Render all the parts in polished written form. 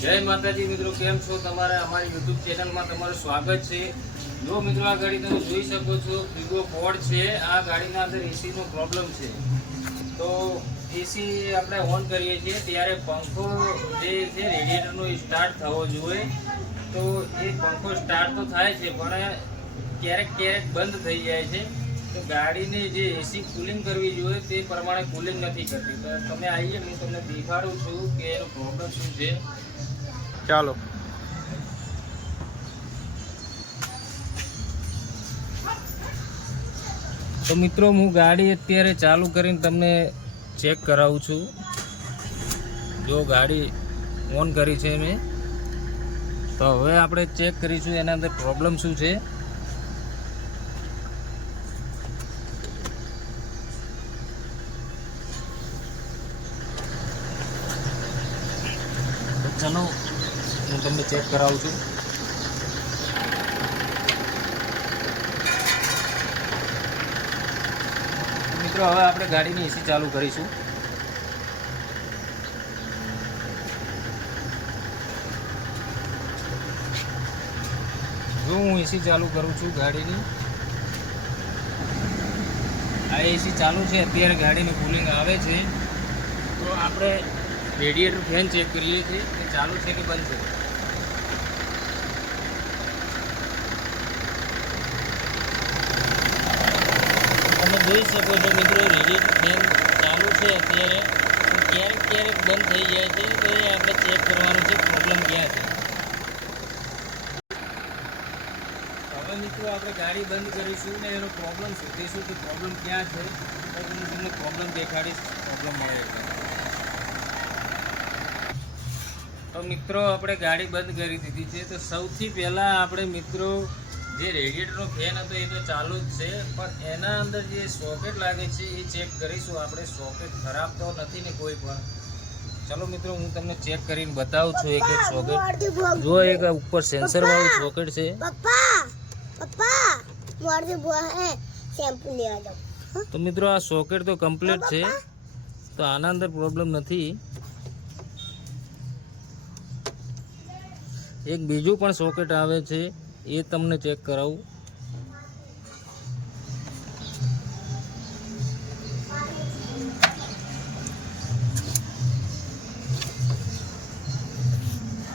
જય માતાજી મિત્રો, કેમ છો? તમારે અમારી યુટ્યુબ ચેનલમાં તમારું સ્વાગત છે। જો મિત્રો, આ ગાડી તમે જોઈ શકો છો, વિવો બોર્ડ છે। આ ગાડીના અંદર એસીનો પ્રોબ્લેમ છે। તો એસી આપણે ઓન કરીએ છીએ ત્યારે પંખો જે છે રેડિએટરનો સ્ટાર્ટ થવો જોઈએ। તો એ પંખો સ્ટાર્ટ તો થાય છે, પણ ક્યારેક ક્યારેક બંધ થઈ જાય છે। તો ગાડીની જે એસી કુલિંગ કરવી જોઈએ તે પ્રમાણે કુલિંગ નથી કરતી। તો તમે આવીએ, હું તમને દેખાડું છું કે એનો પ્રોબ્લેમ શું છે। ચાલો। તો મિત્રો, હું ગાડી અત્યારે ચાલુ કરીને તમને ચેક કરાવું છું। જો ગાડી ઓન કરી છે મેં, તો હવે આપણે ચેક કરીશું એના અંદર પ્રોબ્લેમ શું છે। ચલો, હું તમને ચેક કરાવું છું। મિત્રો, હવે આપણે ગાડીની એસી ચાલુ કરીશું। જો હું એસી ચાલુ કરું છું ગાડીની, આ એસી ચાલુ છે અત્યારે, ગાડીની કુલિંગ આવે છે। તો આપણે રેડિએટર ફેન ચેક કરીએ છીએ કે ચાલુ છે કે બંધ છે। તમે જોઈ શકો છો મિત્રો, રેડિએટર ફેન ચાલુ છે અત્યારે, ક્યારેક ક્યારેક બંધ થઈ જાય છે। તો એ આપણે ચેક કરવાનું છે પ્રોબ્લેમ ક્યાં છે। હવે મિત્રો, આપણે ગાડી બંધ કરીશું ને એનો પ્રોબ્લેમ શોધીશું કે પ્રોબ્લેમ ક્યાં છે। તો હું તમને પ્રોબ્લેમ દેખાડીશ, પ્રોબ્લેમ મળે એટલે। તો મિત્રો, આપણે ગાડી બંધ કરી દીધી છે। તો સૌથી પહેલાં આપણે મિત્રો, જે રેડિએટરનો ફેન હતો એ તો ચાલુ જ છે, પણ એના અંદર જે સોકેટ લાગે છે એ ચેક કરીશું આપણે। સોકેટ ખરાબ તો નથી ને કોઈ પણ? ચલો મિત્રો, હું તમને ચેક કરીને બતાવું છું એક એક સોકેટ। જો એક ઉપર સેન્સર વાળું સોકેટ છે। તો મિત્રો, આ સોકેટ તો કમ્પ્લીટ છે, તો આના અંદર પ્રોબ્લેમ નથી। એક બીજું પણ સોકેટ આવે છે, એ તમને ચેક કરાવું।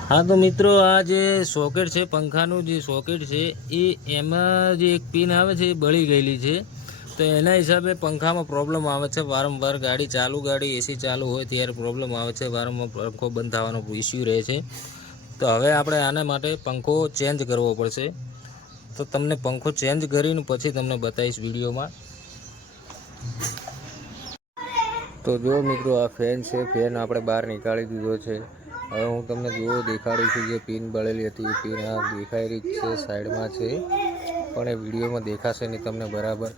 હા, તો મિત્રો, આ જે સોકેટ છે, પંખાનું જે સોકેટ છે, એ એમાં જે એક પિન આવે છે એ બળી ગયેલી છે। તો એના હિસાબે પંખામાં પ્રોબ્લેમ આવે છે વારંવાર। ગાડી એસી ચાલુ હોય ત્યારે પ્રોબ્લેમ આવે છે, વારંવાર પંખો બંધ થવાનો ઇસ્યુ રહે છે। તો હવે આપણે આના માટે પંખો ચેન્જ કરવો પડશે। તો તમને પંખો ચેન્જ કરીને પછી તમને બતાવીશ વિડીયોમાં। તો જો મિત્રો, આ ફેન છે, ફેન આપણે બહાર નીકાળી દીધો છે। હવે હું તમને દેખાડું છું, જે પિન બળેલી હતી એ પિન આ દેખાઈ રહી છે, સાઈડમાં છે, પણ એ વિડીયોમાં દેખાશે નહીં તમને બરાબર।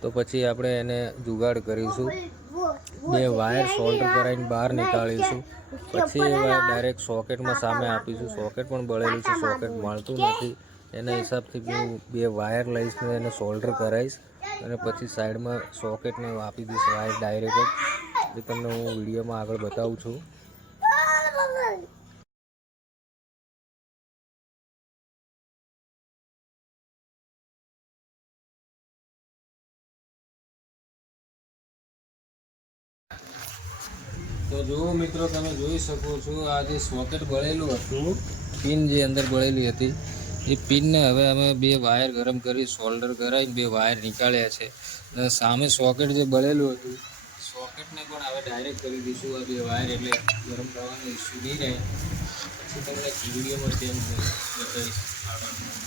તો પછી આપણે એને જુગાડ કરીશું, બે વાયર સોલ્ડર કરાવીને બહાર નીકાળીશું, પછી એ વાયર ડાયરેક્ટ સોકેટમાં સામે આપીશું। સોકેટ પણ બળેલું છે, સોકેટ મળતું નથી, એના હિસાબથી હું બે વાયર લઈશ ને એને સોલ્ડર કરાવીશ, અને પછી સાઈડમાં સોકેટને આપી દઈશ વાયર ડાયરેક્ટ જ, જે તમને હું વિડીયોમાં આગળ બતાવું છું। તો જુઓ મિત્રો, તમે જોઈ શકો છો, આ જે સોકેટ બળેલું હતું, પિન જે અંદર બળેલી હતી, એ પિનને હવે અમે બે વાયર ગરમ કરી સોલ્ડર કરાવીને બે વાયર નીકાળ્યા છે। અને સામે સોકેટ જે બળેલું હતું, સોકેટને પણ હવે ડાયરેક્ટ કરી દઈશું આ બે વાયર, એટલે ગરમ થવાનો ઇસ્યુ નહીં રહે। પછી તમને વિડીયોમાં ચેન્જ બતાવીશ આગળ।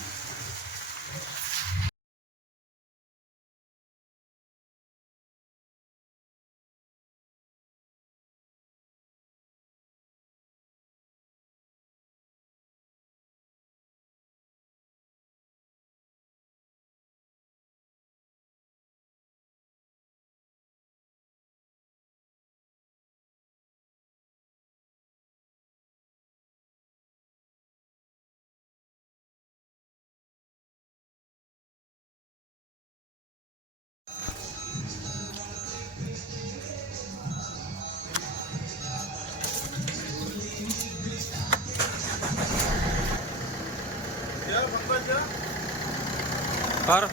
કર